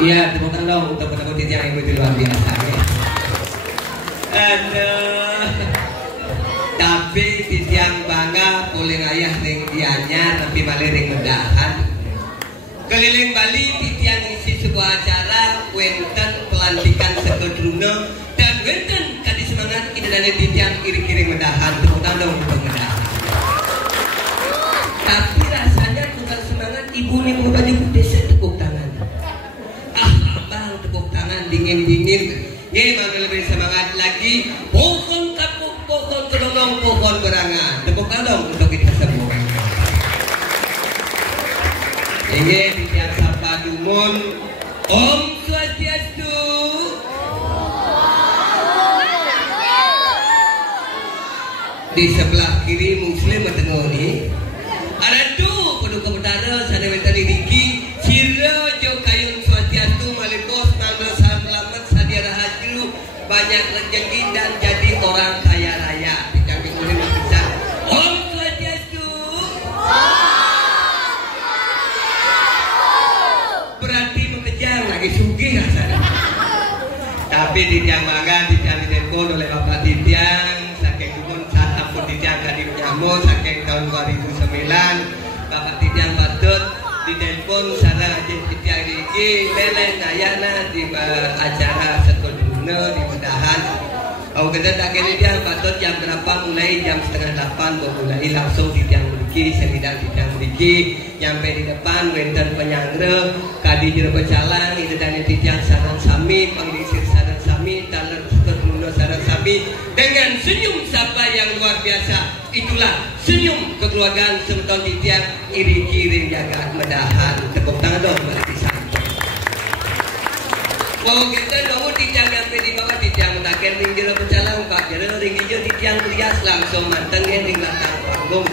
Iya, tepuk tangan dong untuk penemu yang ibu itu luar biasa ya. Tapi titiang bangga puling ayah ring dianya tapi malah ring mendahan. Keliling Bali titiang isi sebuah acara wenten pelantikan sekedruna dan wenten kadi semangat kita dari titiang kiri-kiri mendahan. Tepuk tangan dong untuk mendahan. Tapi rasanya bukan semangat ibu ini mau baju putih tepuk tangan. Tepuk tangan dingin-dingin. Gimana lebih semangat lagi? Pohon kapuk, pohon kedondong, pohon berangan. Tepuk tangan dong untuk kita semua. Ini titiang sapa dumun. Om Swastiastu. Di sebelah kiri Muslim bertengah ini. Ada tuh pendukung utara sana minta diriki. Sira jo kayung Swastiastu malikos nangga selamat sadia rahayu banyak rezeki dan jadi orang kaya raya. Tidak boleh bisa. Om Swastiastu. Berarti mengejar lagi sugih rasanya. Tapi titiang bangga titiang ditelepon oleh Bapak Titiang saking dukun saat ampun titiang kadi menyambut saking tahun 2009 Bapak Titiang patut ditelepon sareng aja titiang iki leleng ayana di acara sekoduna di Medahan. Kalau kita tak kira dia patut jam berapa mulai jam 7:30 mulai langsung titiang mriki sedang titiang mriki nyampe di depan wenten penyangre kadi jero pecalang itu dan titiang sareng sami panglisir sareng sami taler sekoduna sareng sami dengan senyum sapa yang luar biasa. Itulah senyum kekeluargaan semeton titiang iri-iri jagat Medahan. Tepuk tangan dong mari bisa. Wow kita dong titiang nyampe di bawah titiang mentaken ring jero pecalang pak jero ring hijau titiang rias langsung manteng ring belakang panggung.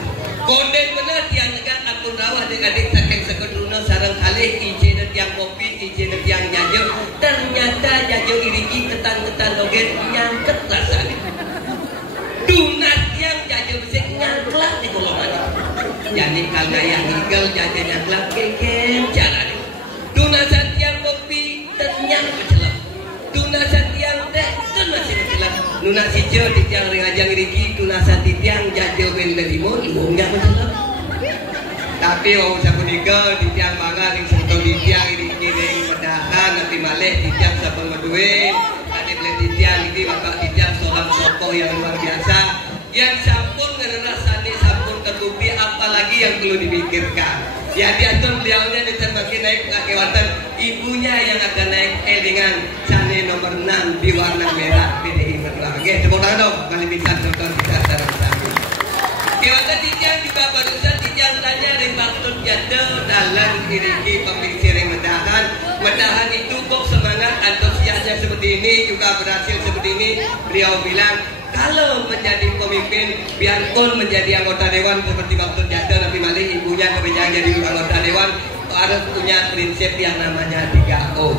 Konden bener tiang negara akun rawah adik-adik saking sekedruna sareng kalih ije dan tiang kopi ije dan tiang jajo. Ternyata jajo iriki ketan-ketan loget nyangket rasanya. Dunat yang jajo bisa nyangklak di golongan ini. Jadi kalau yang ngigel jajo nyangklak keken cara ini. Dunasan tiang kopi ternyang bercelap. Dunasan tiang teh kan masih bercelap. Nunas hijau di tiang ringajang iriki. Dunasan tiang jajo benda limun nggak bercelap. Tapi orang sapunika di tiang bangga ring sebetulnya di tiang iriki ring Medahan nanti malih di tiang sabun medue. Tadi beli di tiang ini bapak di tiang seorang tokoh yang luar biasa yang sampun ngerasani sampun tertutupi apalagi yang perlu dipikirkan. Ya diatur beliaunya diterbagi naik kaki water ibunya yang akan naik dengan cane nomor 6 di warna merah PDI Perjuangan. Oke, tepuk tangan dong kali bisa contoh kita sarang-sarang. Kewata titiang juga barusan titiang tanya ring maksud jatuh dalam iriki pemikir Medahan. Medahan itu kok semangat antusiasnya seperti ini juga berhasil seperti ini. Beliau bilang kalau menjadi pemimpin biarpun menjadi anggota dewan seperti maksud jatuh tapi malah ibunya kebijakan jadi anggota dewan harus punya prinsip yang namanya 3O.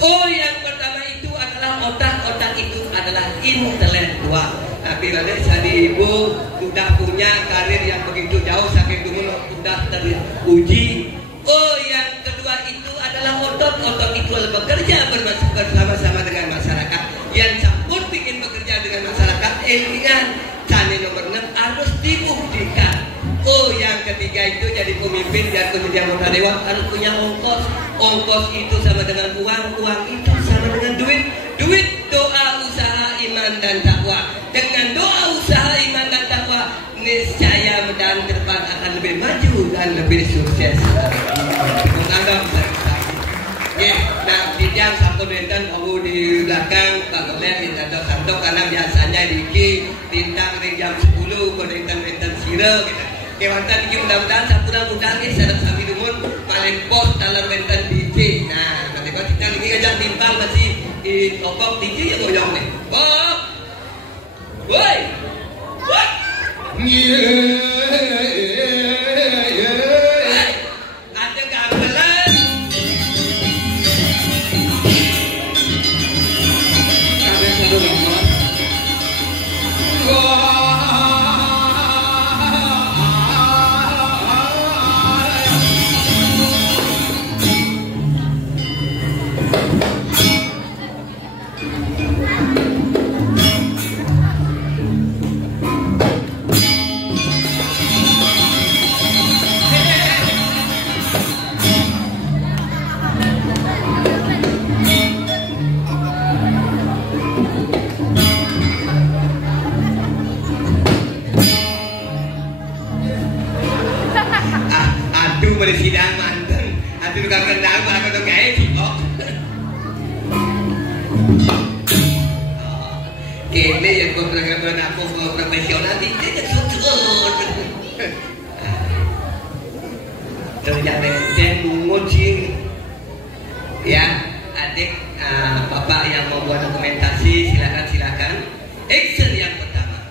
O yang pertama itu adalah otak itu adalah intelektual. Tapi kalau jadi ibu sudah punya karir yang begitu jauh saking dulu sudah teruji. Oh yang kedua itu adalah otot itu bekerja bersama-sama dengan masyarakat. Yang campur bikin bekerja dengan masyarakat. Ingat cane nomor 6 harus dibuktikan. Oh yang ketiga itu jadi pemimpin dan kemudian anggota dewan harus punya ongkos. Ongkos itu sama dengan uang itu sama dengan duit. Duit doa usaha iman dan takwa. Dengan doa usaha iman dan takwa niscaya Medahan ke depan akan lebih maju dan lebih sukses. Nah, titiang satu benten kamu di belakang kalau lihat kita ada santok karena biasanya diki tintang dari jam 10 benten sira gitu. Kewatan diki mudah-mudahan mudah-mudahan ini sadap sami dumun paling pos dalam benten DJ. Nah, nanti kalau titiang ini ngajak timpal masih di tokok DJ ya goyong nih. Bob, woi, what? Ada gamelan. Aduh tukang kendang malah kono gawe kok. Kene yang kontrakan aku profesional iki kesusun. Ternyata dan ngucing ya adik bapak yang mau buat dokumentasi silakan action yang pertama,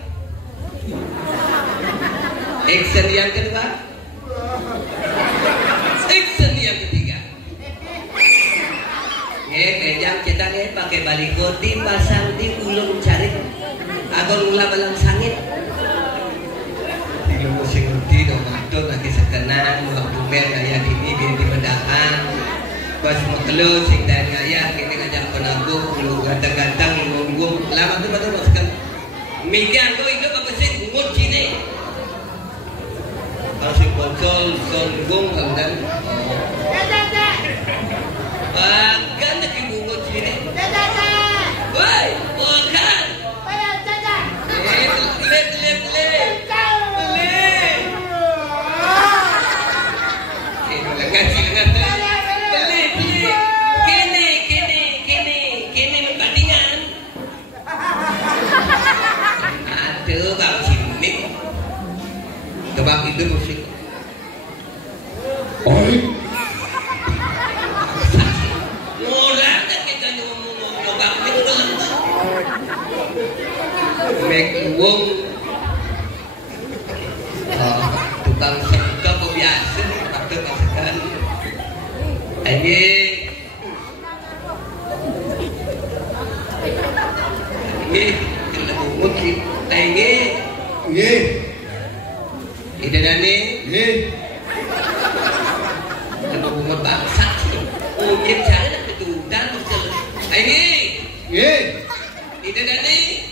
action yang kedua, action yang ketiga. Kejang kita pakai baliko dipasang di ulung cari atau ulah balang sangit. Di musik ngerti dong atau lagi sekenan waktu ber kayak gini biar dipedaan. Pas makhluk sing dan gaya kita ngajak penabuh ulu gantang-gantang ngunggung lama tu betul maksudkan. Mikian kau itu apa sih ngut cine. Kalau si bocol songgung kan. Bahkan lagi bungut cine. Woi, bukan. Coba itu musik. Oi. Orang tak kita ngomong coba itu lembut. Mek wong. Tukang seka biasa pakai masakan. Ini kena mungkin. Ini ide dani, kalau bunga bangsa, mungkin saya nak ketudang betul. Ini, ide dani,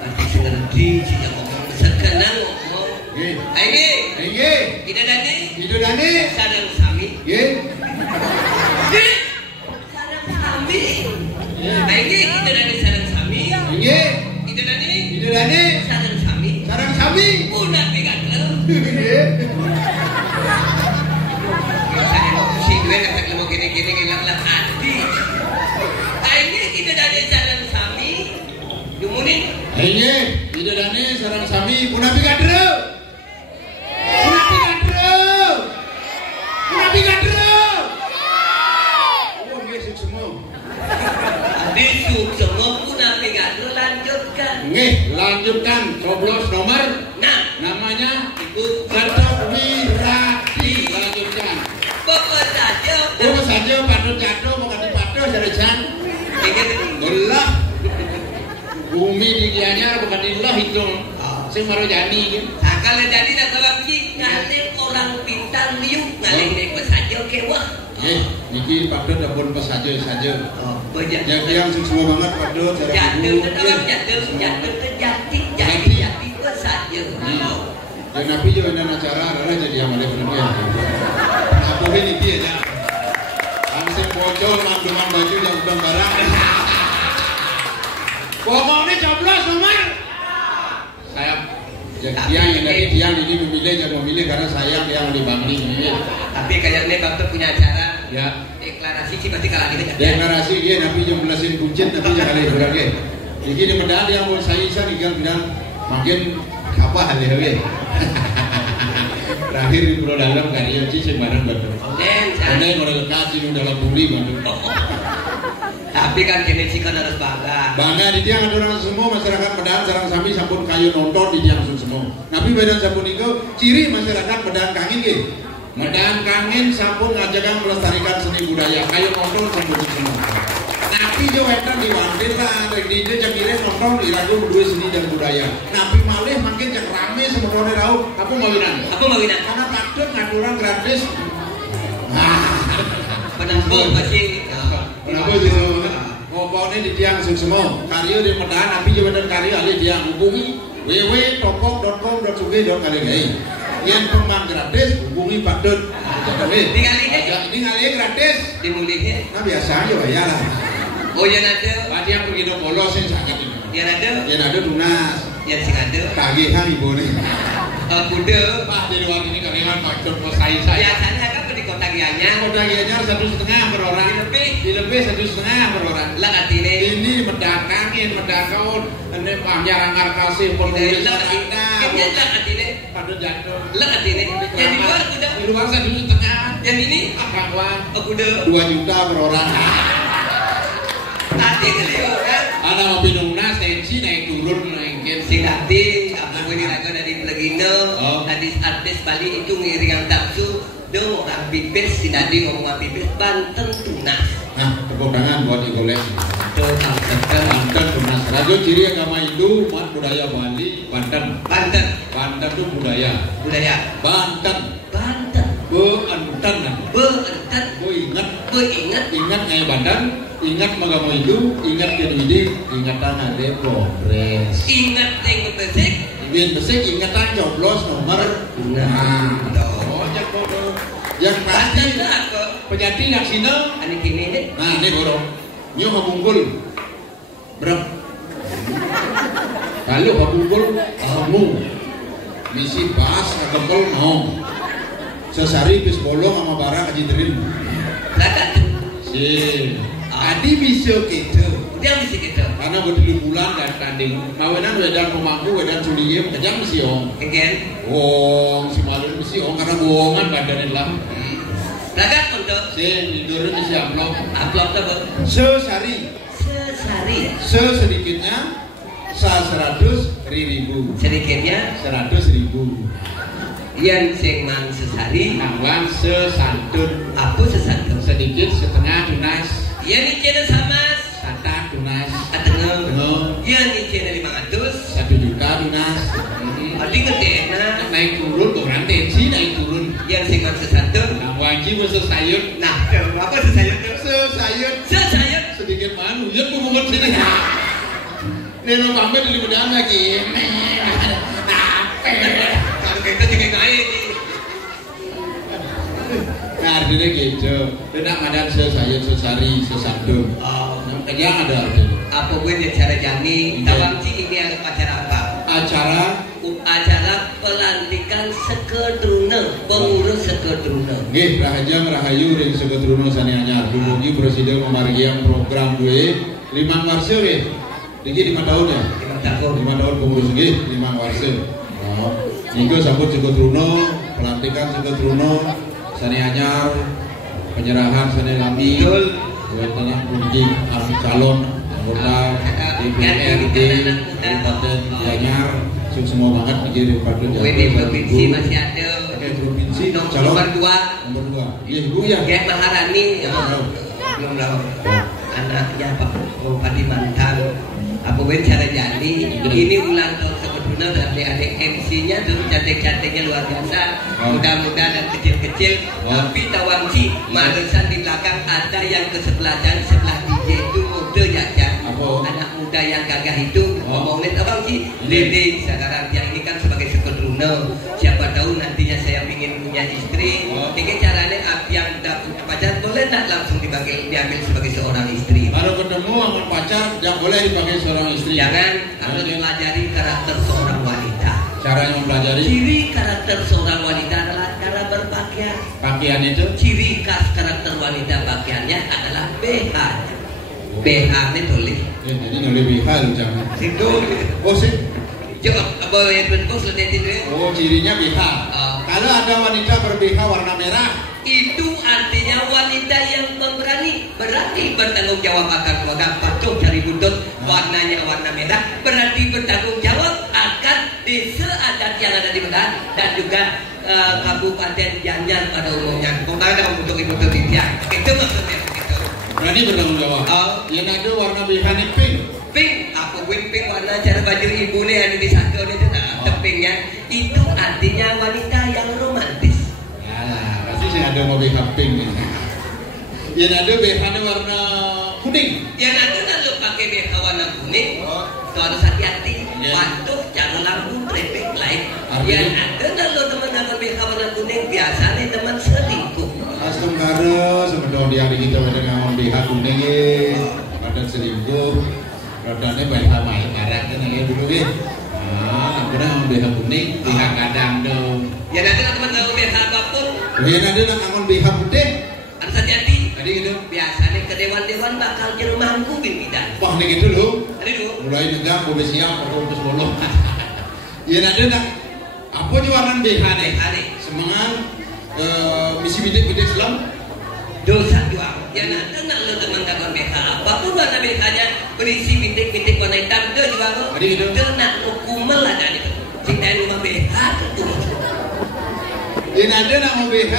nanti sengerti jika ngomong sekenang ngomong. Ini, ide dani, sarang sami, sarang sami. Ini ide dani sarang sami, ide dani, sarang sami. Sarang sami udah pegang lo. Saya si dua kata kalau gini-gini ngilang-lang hati. Ini kita dari sarang sami. Dumunin. Ini kita dari sarang sami puna pegang lo. Puna pegang lo. Puna pegang lo. Oh besok semua. Besok semua puna pegang lo lanjutkan. Lanjutkan coblos nomor. Nah, namanya Ibu Gatot Wiradi. Lanjutkan. Bapak saja patut jatuh bukan dipatuh jarisan. Allah. Bumi di dianya bukan di Allah itu. Saya baru jadi. Kalau jadi nak kalau ngalih orang pintar liuk ngalih nek saja kewah. Niki patut dapun pesaja saja. Banyak yang semua banget patut. Jatuh jati saja. Dan Nabi juga ada acara adalah jadi amal penuh. Apa ini dia aja. Langsung bocor dengan baju yang udah barang. Pokoknya coblos nomor. Saya tiang yang dari tiang ini memilih karena saya yang dibangling. Tapi kayaknya Bapak punya acara. Ya. Deklarasi sih pasti kalah dia. Deklarasi dia Nabi yang belasin kuncit Nabi yang kali berarti. Jadi di medali yang mau saya tinggal bilang makin apa hal-hal. Terakhir di Pulau Dalam karya Cici barang betul. Karena orang kasih dalam bumi betul. Tapi kan genetik kan harus bangga. Bangga di tiang ada orang semua masyarakat Medan sarang sami sampun kayu nonton di tiang semua. Nabi Medan sampun itu ciri masyarakat Medan Kangin gitu. Medan Kangin sampun ngajakan melestarikan seni budaya kayu nonton sampun semua. Nabi jo wetan di Wandir lah, di dia cakire nonton di radio berdua seni dan budaya. Nabi malih makin cak rame semuanya tahu. Apa mawinan? Karena takut ngaturan gratis. Penambung pasti. Penambung gitu. Pokoknya di tiang semua. Karya di Medan, Nabi jo wetan karya alih tiang hubungi www.topok.com.sug.kali. Yang pembang gratis hubungi Padut. Ini ngalih gratis. Dimulihnya. Nah biasa aja bayar lah. Oh yang ada. Tadi yang pergi dong bolos yang sangat ini. Yang ada tunas. Yang sing ada. Tagihan ibu nih. Kuda. Pak di luar ini karyawan Padut mau saya. Biasanya kan anyar. Kodagi anyar 1,5 per orang. Dilebih 1,5 per orang. Lah artine ini mendakangin mendakaun ini anyar kasih penulis Anda. Ini lah artine. Pada jatuh. Lah artine. Yang di luar sudah. Di luar 1,5. Yang ini Bangkuan. udah 2 juta per orang. Tadi keliru kan? Ada mau pinungna tensi naik turun naik Sing tadi aku ini lagu dari Plegino, artis Bali itu ngiring tapsu, do orang pipis si tadi ngomong pipis Banten tunas. Nah, tepuk tangan buat Igolek. Banten tunas. Radio ciri agama Hindu, umat budaya Bali, Banten. Banten itu budaya. Banten. Ingat kayak Banten. Ingat magamo itu, ingat keduidi, ingatan ada progres. Ingat yang besik, ingatan coblos nomor. Yang pasti penyati laksina. Ani kini deh. Nah ini borong, nyo habungkul, berap. Kalau habungkul, kamu misi pas ngagempel mau. Sesari pis bolong sama barang aja terin. Lakat. Adi bisa gitu. Dia bisa gitu. Karena berdua bulan dan tanding. Mawenan wedan pemangku wedan culiem kejam mesti ong. Again. Si malu mesti ong karena bohongan badannya lah. Lagat untuk. Tidurnya mesti amplop. Amplop apa? Sesari. Sedikitnya 100.000. Sedikitnya 100.000. Yang sengmang sesari. Nanglang sesantun. Apa sesantun? Sedikit setengah tunas. Yang ini channel sama. Sata tunas. Atengah. Yang ini channel 500. 1 juta tunas. Adi ngetena. Naik turun orang tensi naik turun. Yang sengmang sesantun. Nah wajib sesayut. Nah apa sesayut? Sesayut. Sedikit manu. Ya kumungut sini. Neno pamit di bedang lagi. Kalau kita juga naik. Nah artinya gitu. Tidak ada sesayut, sesari, sesandung. Yang ada artinya. Apa gue cara jani? Tawangci ini acara apa? Acara pelantikan sekedruna, pengurus sekedruna. Nggih, rahajang rahayu ring sekedruna sani anyar. Dumugi presiden memargian program gue 5 warsa nggih. Niki 5 tahun ya? 5 tahun pengurus nggih, 5 warsa. Niku sambut sekedruna, pelantikan sekedruna sani anyar, penyerahan sani lami. Betul. Buat tanah politik calon anggota DPRD Kabupaten Gianyar. Semua banget di Kabupaten Gianyar. Di provinsi masih ada. Provinsi calon nomor 2. Iya Bu ya. Gek Maharani. Belum tahu. Anaknya Pak Bupati Mantan. Apa gue cara jadi? Ini ulang tahun sekedruna dan adik MC-nya dulu cantik-cantiknya luar biasa. Muda-muda dan kecil-kecil. Tapi tawangci maresan di belakang ada yang ke sebelah DJ itu mode jajan. Anak muda yang gagah itu ngomongin tawangci. Dede sekarang yang ini kan sebagai sekedruna. Siapa tahu nantinya saya ingin punya istri. Ini caranya yang tidak punya pacar boleh tak langsung diambil sebagai seorang istri. Kalau ketemu sama pacar jangan boleh dipakai seorang istri. Jangan, harus mempelajari karakter seorang wanita. Caranya mempelajari? Ciri karakter seorang wanita adalah cara berpakaian. Pakaian itu? Ciri khas karakter wanita pakaiannya adalah BH. BH ini tulis. Jadi nulis BH lu jangan. Situ. Oh sih. Coba apa yang bentuk seperti itu? Oh cirinya BH. Kalau ada wanita ber-BH warna merah, itu artinya wanita yang berani bertanggung jawab akan keluarga. Patuh cari buntut, warnanya warna merah, berarti bertanggung jawab akan desa adat yang ada di Medan dan juga Kabupaten Gianyar pada umumnya. Pokoknya ada untuk ibu tiang. Itu maksudnya begitu. Berani bertanggung jawab. Yang ada warna BH ini pink. Pink, aku pink warna cara baju ibu nih yang di satu itu pinknya. Itu artinya wanita yang romantis. Pasti sih ada mau BH pink nih. Yang ada BH warna kuning. Yang ada kalau pakai BH warna kuning, itu harus hati-hati. Waktu jangan lampu traffic light. Yang ada kalau teman dengan BH warna kuning biasanya teman selingkuh. Astagfirullah, sebetulnya di hari kita ada ngomong BH kuning ada selingkuh. Rodanya BH main karat kan ya dulu ya. Kadang BH kuning, BH kadang dong. Ya nanti teman-teman BH apapun. Ya nanti nak ngangon BH putih. harus hati-hati. Tadi gitu. Biasanya ke dewan-dewan bakal jelmangku pimpinan. Wah ini gitu loh. Tadi dulu. Mulai negang, mau siap, mau bolong. Ya nanti nak. Apa jualan BH nih? Semangat misi bidik Islam. Dosa jual. Ya nanti nak lu teman kawan BH. Apa pun warna BH-nya berisi bintik-bintik warna hitam ke juga kok. Tadi gitu. Itu nak hukumel ada nih. Cinta rumah BH itu. Ya nanti nak mau BH,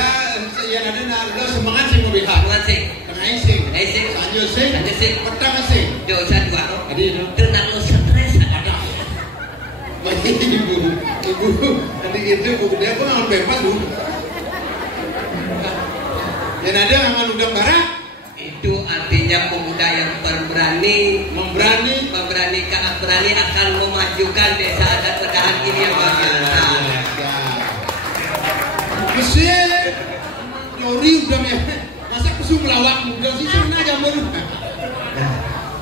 ya nanti nak lo semangat sih mau BH. Semangat sih. Tengah sing. Sanjo sing. Petang sing. Dosa jual kok. Tadi itu. Itu nak lu stres ada. Ibu, tadi gitu, dia pun nggak bebas lu. Dan ada nggak udang barat? Itu artinya pemuda yang memberani akan memajukan desa adat pedahan ini yang bagaimana. Mesin, nyori udangnya. Masa kusung melawak udang sih sana jamur.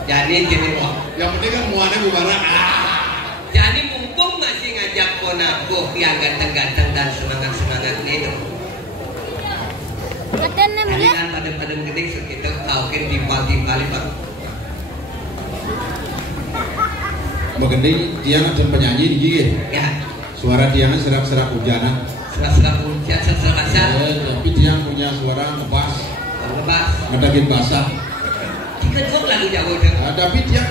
Jadi gini kok. Yang penting kan muannya bubarak. Jadi mumpung masih ngajak ponaku yang ganteng-ganteng dan semangat-semangat itu. Jadi kan pada gede segitu taukin timpal-timpal Pak. Begending dia ada penyanyi di gigi. Ya. Suara dia serak-serak hujanan. Serak-serak hujan, serak basah. Tapi dia punya suara ngebas. Ngebas. Ngedagin basah. Jika kok lagu jauh deh. Tapi dia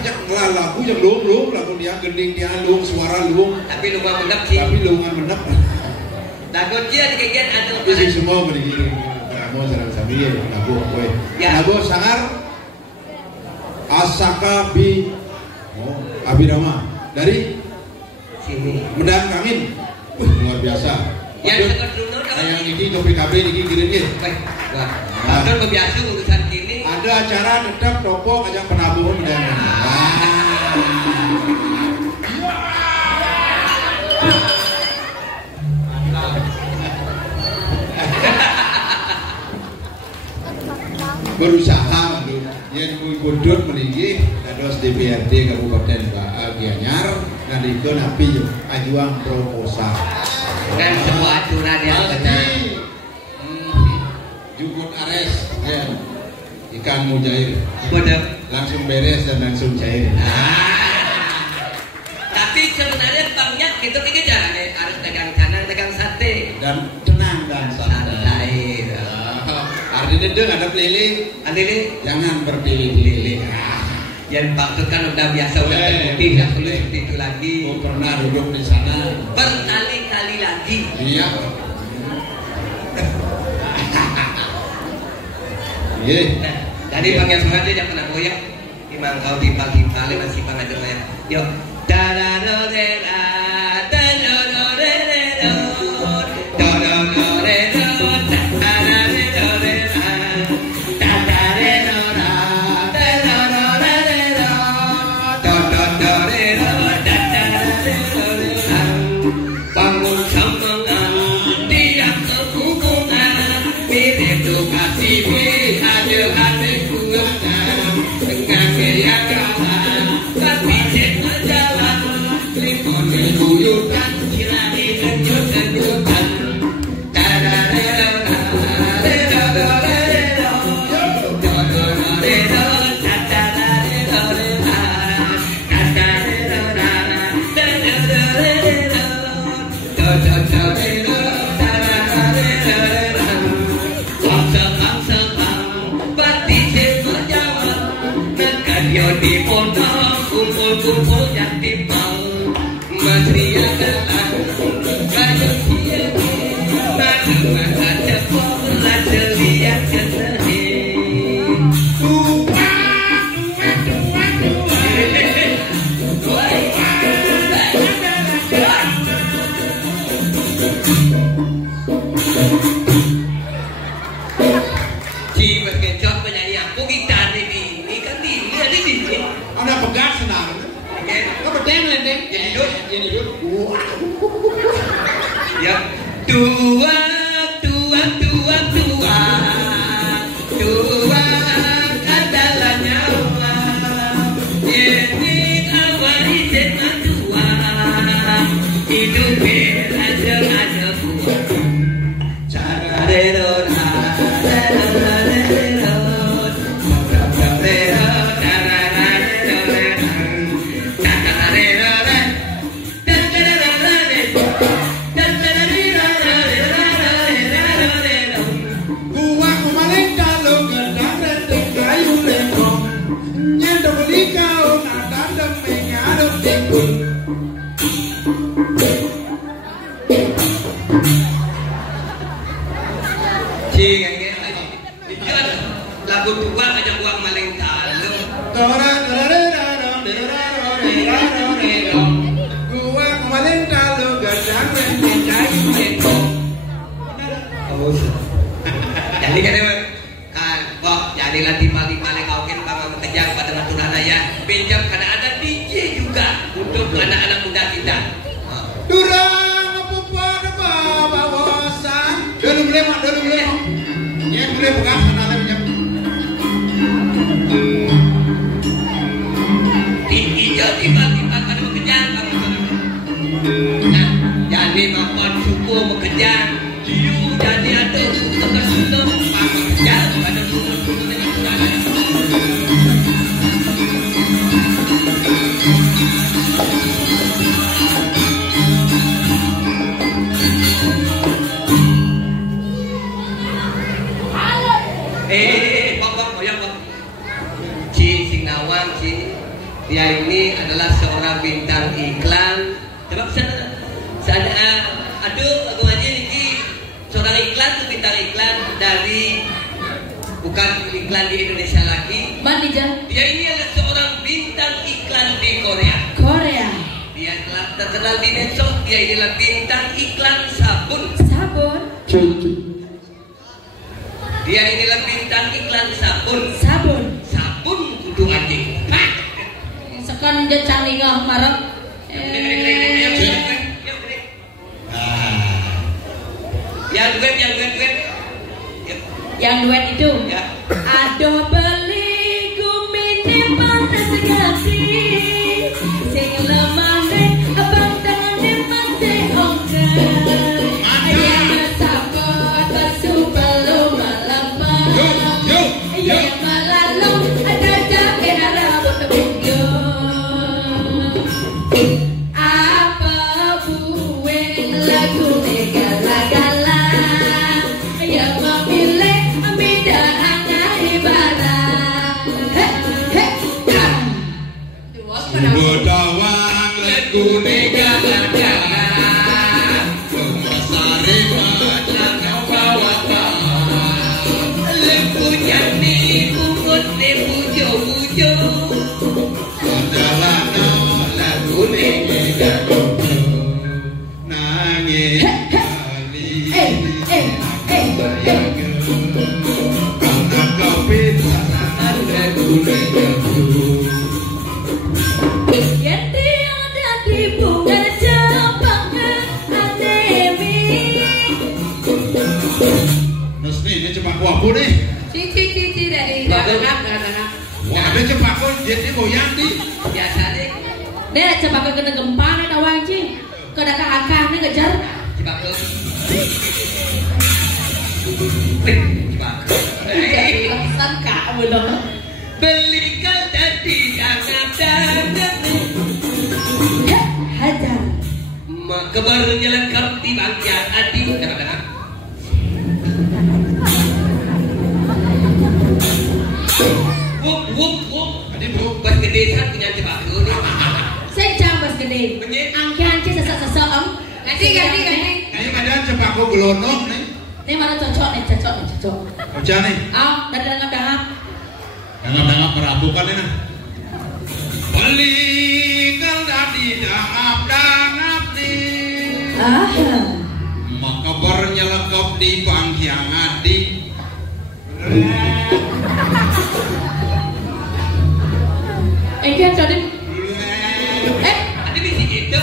lagu yang lung lagu dia gending dia lung suara lung. Tapi lungan menep sih. Tapi lungan menep. Lagu dia dikegian ada. Bisa semua begini. Kamu serang sambil lagu kowe. Lagu sangar Asaka Bi Abirama dari sini. Medan Kangin. Wih, luar biasa. Yang sekat dulu yang ini PKB ini kirimnya. Baik. Wah. Akan berbiasa urusan ini. Ada acara tetap toko ajak penabuhan Medan. Berusaha lu yang kudut meninggi dados DPRD Kabupaten Gianyar nalikeun api ajuang proposal dan sebuah aturan yang benar. Jukut ares ya ikan mujair Benar. langsung beres dan langsung cair. Tapi sebenarnya banyak gitu caranya harus tegang kanan tegang sate dan tenang dan santai. Artinya deng ada pelili, jangan berpilih-pilih. Yang maksud kan udah biasa udah terbukti nggak perlu seperti itu lagi. Oh, pernah duduk di sana berkali-kali lagi. Iya. Iya. Nah, tadi panggil semuanya jangan pernah goyang. Imang kau timpal-timpal masih pangajar ya. Yuk. lagu tua aja gua maling talu. Gua maling talu gadang mencintai mereka. Jadi kan kok jadi latih paling kaukin bang kejang pada naturana ya. Pinjam karena ada DJ juga untuk anak-anak muda kita. Durang apa pada bawasan. Dulu boleh. Ya boleh pegang sana pinjam. Hijau tiba-tiba pada kejang bang. Nah, jadi makan suku kejang. Ciu jadi ada suku kejang pada suku dengan saudara. Bang, goyang bang. Ci Singnawang, Ci. Dia ini adalah seorang bintang iklan. Coba sana, aduh, aku aja ini seorang iklan tuh bintang iklan dari bukan iklan di Indonesia lagi. Manajer. Dia ini adalah seorang bintang iklan di Korea. Dia telah terkenal di medsos. Dia inilah bintang iklan sabun. Dia inilah bintang iklan sabun. Sabun kudu anjing. Sekarang dia canggih nggak marah. Yang duet itu. Ya. Aduh beli gumine panas gati, sing lemane abang tangane mate ongkar. Ayana sahabat basu belum malam. Yo malalu ada jahe harap bungyo. Apa buwe lagu negala-gala yang memilih amida angai barang. Budawang lagu negala-gala Masari macam bawa-bawa Lembu jani pungut lembu jo-jo. Jalan lagu negala nangis kali karena kau pintar lagu negala. Yang tiada dibuka cabang ademi. Mesti ini cepak wabu nih. Cici dari dagang. Wah ada cepak pun jadi goyang nih. Biasanya Dia cepat kena gempa nih tawang ci. Kedaka akar nih ngejar. Cibaku. Jadi lepasan kamu dong. Beli kau tadi jangan Hajar. kebarunya lengkap di bagian adi. Dengar. Wuk. Adi bu, pas gede kan punya Cibaku nih. Sejam bas gede. Angkian ci sesak om. Ganti. Ini kadang cepakku gelonok nih. Ini mana cocok. Hujan nih. Dari dangap. Dangap merabukan ini. Beli kau tadi dangap nih. Maka bernyelekap di bangkiang adi. Angkian tadi. Adi bisik itu.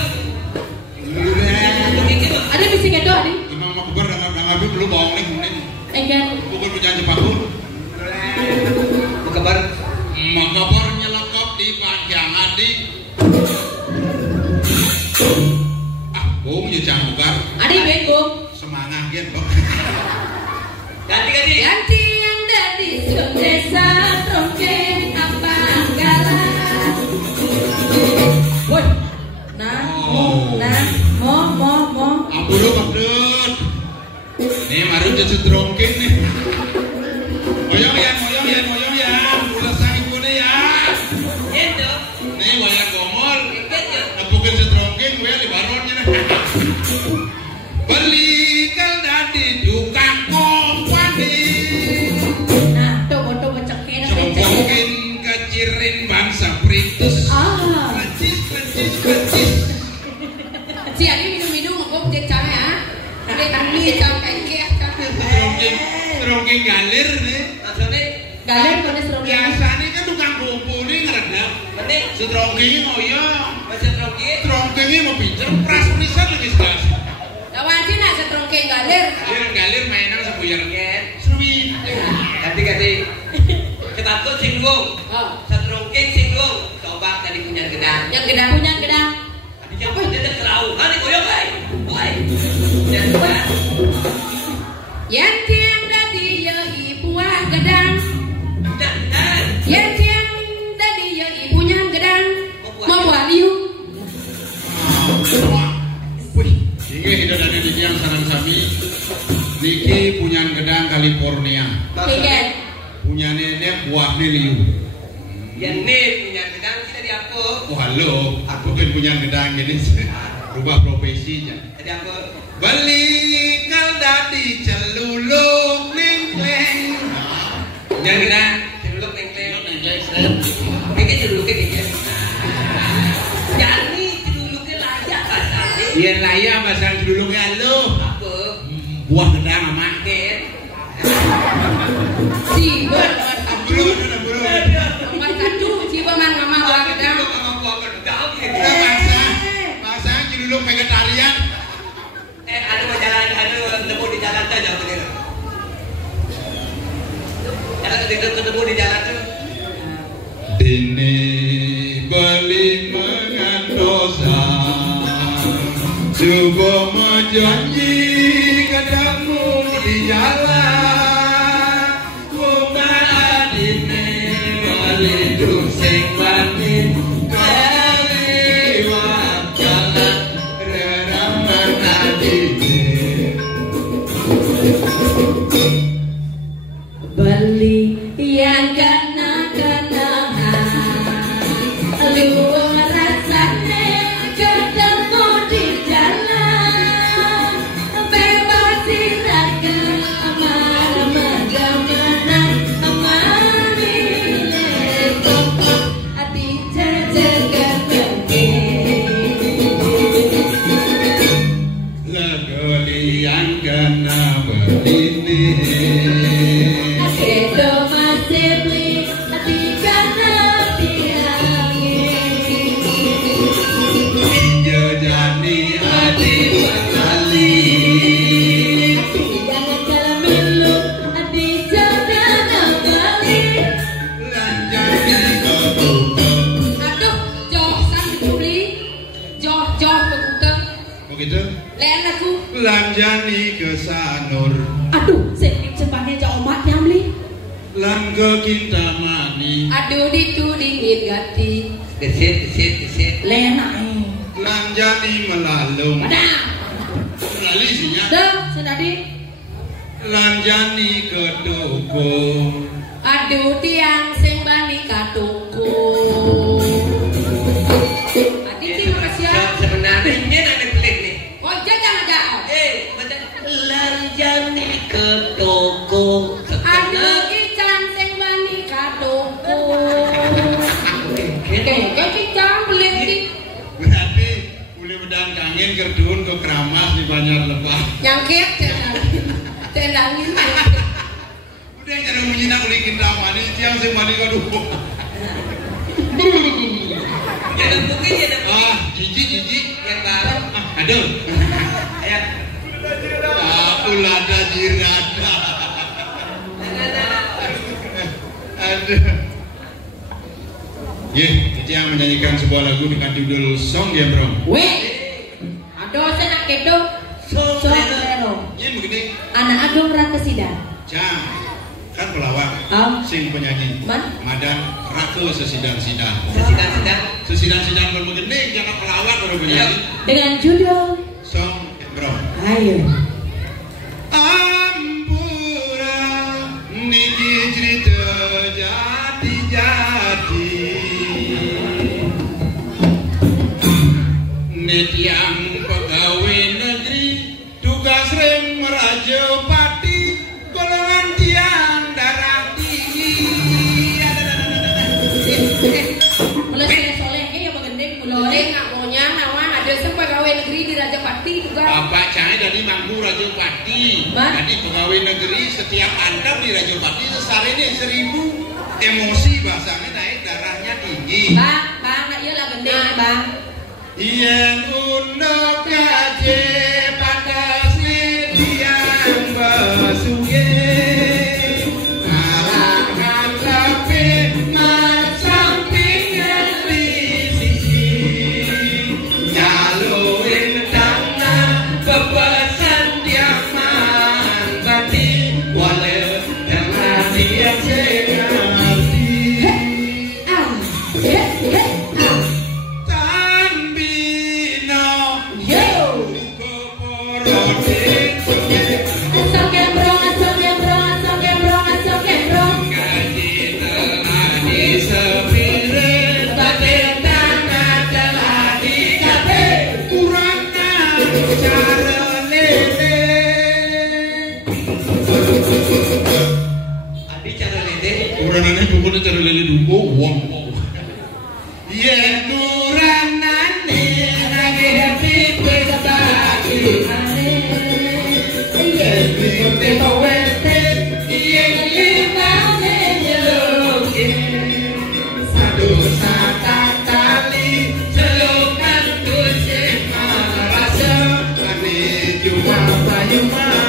Ada bisik itu adi. Imam Akbar dangap belum bohong nih. Angkian. Bukan punya cepakku. Kabar. Maka bernyelekap di bangkiang adi. Bung ya jangan bukan. Adi bengkong. Semangat gitu. Ganti. Ganti yang dari galir nih. Maksudnya Galer kone serong. Biasanya kan tukang bumbu nih ngeredap. mending Setrongkingnya ngoyo. macam rogi. Setrongkingnya mau pincer. Pras penisan lagi segas. Lawan Cina setrongkeng galer. Galir mainan sebuyar. Ngen. Seruit. Ganti. Cepat singgung. Oh. Setrongking singgung. Coba tadi punya gedang. Yang gedang punya gedang. Tadi siapa yang ada kerau? Nanti koyok kai. Woi. Yang kedua. Yang tiang dadi ya ibuah gedang. Dan. Yang tiang dadi ya ibunya gedang. Membuat liu. Wih, ini hidup dari yang sarang sami. Niki punya gedang California. Tiket. Punya nenek buah liu. Yang ni punya gedang kita di apa? Oh halo, aku kan punya gedang ini. Rubah profesinya. Tadi apa? Beli kal dadi celuluk nengkleng. Yang gedang. Celuluk nengkleng. Ini celuluknya gini. Jadi celuluknya layak pasal. Iya layak pasang celuluknya halo. Apa? Buah gedang ama. Ngen. Si ber. Bulu. Nomor satu si bemang mama bawa gedang. Pasang celuluk vegetarian. Ada mau jalan, ada ketemu di jalan saja bener. Ada ketemu di jalan tu. Dini beli mengandosa, coba menjanji ketemu di jalan. Bunga dini beli dusing bani kali wakalan reraman adini. Beli yang kena-kenaan. Lu rasanya ketemu di jalan. Bebas silakan amal-amal menang hati terjaga Lagoli yang kena begini. Itu masih beli hati karena Jajani adi sekali. hati jangan kalah milu hati jangan balik. Lanjani kebuka. Aduh, joh sampai beli, joh berkutem, Begitu? lain aku. Lanjani ke sanur. Aduh, sepatnya jauh mat yang beli. Lan ke kintamani. Aduh, ditudingin gati, Gesit. lenai. Lanjani melalung. Ada, Melali sinya. dah, sedadi. Lanjani ke toko. Aduh, tiang sing bani katoko. Hati terima kasih ya. Sebenarnya ini ada pelik ni. Oh, jangan ada. Betul. Lanjani ke toko. Aduh, ikan sing bani katoko. Kayak kita beli di Berarti boleh medang kangen kerdun ke keramas di banyak lebah. nyangkit, cendangin. Udah cara menyinak oleh kintamani. Tiang sing mani ke toko. Jadi mungkin jadi Ah, jijik. yang baru. Aduh. Ayat. Ulada jirada. Aduh. Ye, itu yang menyanyikan sebuah lagu dengan judul Song Dia Bro. Weh, aduh saya nak kedo. Sombrero. Ye begini, Anak agong raka sidang. jam kan pelawak, sing penyanyi. Man? Madan rako sesidang-sidang. Sedang. Baru begini, jangan pelawak baru penyanyi. Dengan judul Song Dia Bro. Ayo. Ampura niki cerita jati-jati. Netiang pegawai negeri tugas rem meraja pati golongan tiang darah tinggi. Mulai saya soleh ya bagendeng mulai nggak maunya nawan ada sampai gawe negeri di Raja Pati juga. Bapak cahaya dari Mangku Raja Pati. Jadi pegawai negeri setiap antang di Raja Pati sesarene 1000. Emosi bahasanya naik, darahnya tinggi. Bang, nak iya lah gede bang. Yen undok kaje pantas yang basuge alangan tapi macam tinggal di sisi nyaluin tanah bebasan diaman bati walau dengan dia sekali Uranane bukunya cara lele duko wong. Yen uranane lagi happy berbagi ane. Yen bigote bawete yen limane nyeluke. Satu sata tali celukan kusik marasa ane cuma bayu mata.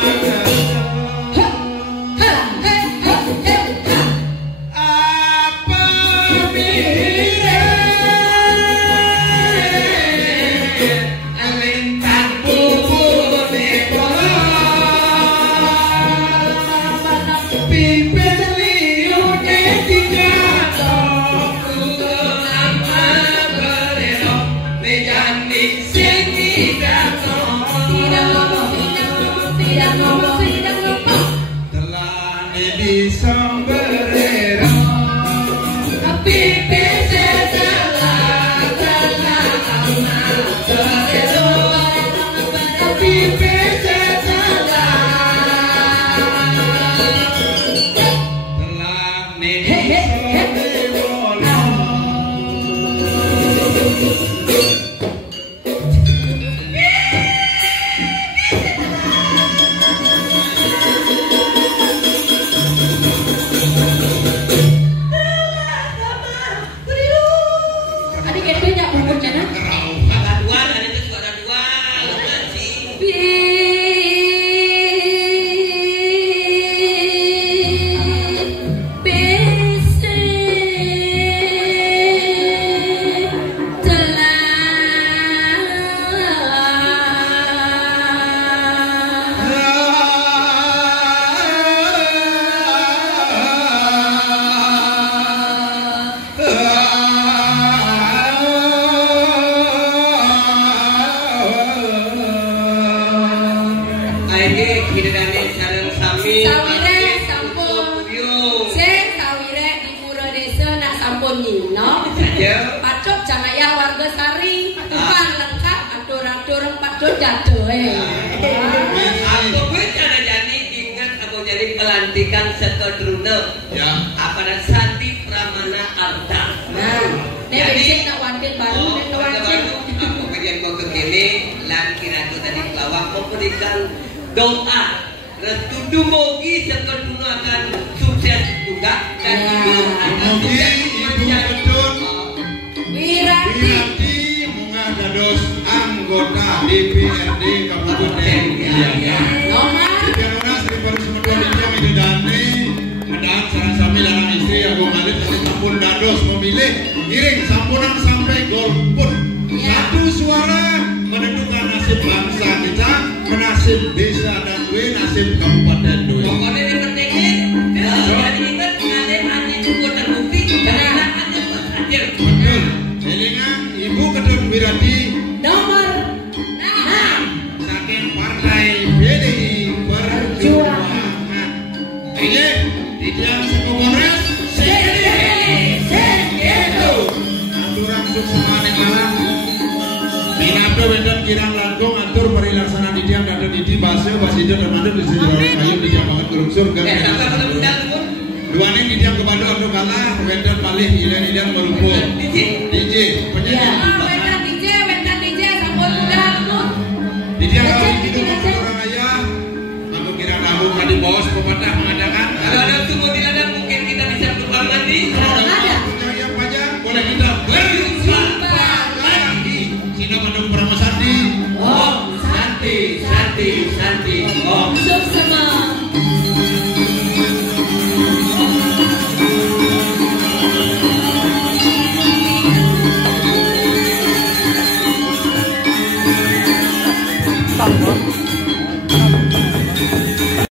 Pelantikan Sekodruna ya. Apa dan Sandi Pramana Arta. Nah, jadi nak wantin baru dan wantin. Aku bagian gua ke kini, lan kira-kira tadi pelawak memberikan doa restu dumugi Sekodruna akan sukses juga dan ibu akan sukses menjadi Wirati munga dados anggota DPRD Kabupaten Gianyar. Nomor Medaan sarang-sami larang istri Agung Alit sampun dados memilih giring sampunan sampai golput. Satu suara menentukan nasib bangsa kita, nasib desa dan nasib kabupaten Due. Pokoknya yang pentingnya jadi ingat ada cukup terbukti karena ada hadir. Betul. Elingan Ibu Ketut Wirati nomor 6 saking Partai PDI Perjuangan. Ini tidak sekongres segitu. Aturan suksesane malam. Binato wonten kirang langkung atur perilaksana didiam dan didi basel basida dan manut di sejarah kayu didiam banget kerunsur gang. Duane didiam kepada anu kalah wonten malih ilen-ilen merupa DJ penyanyi. DJ sampun mudah. Didiam kalau itu orang ayah anu kirang patah mengadakan. Kalau ada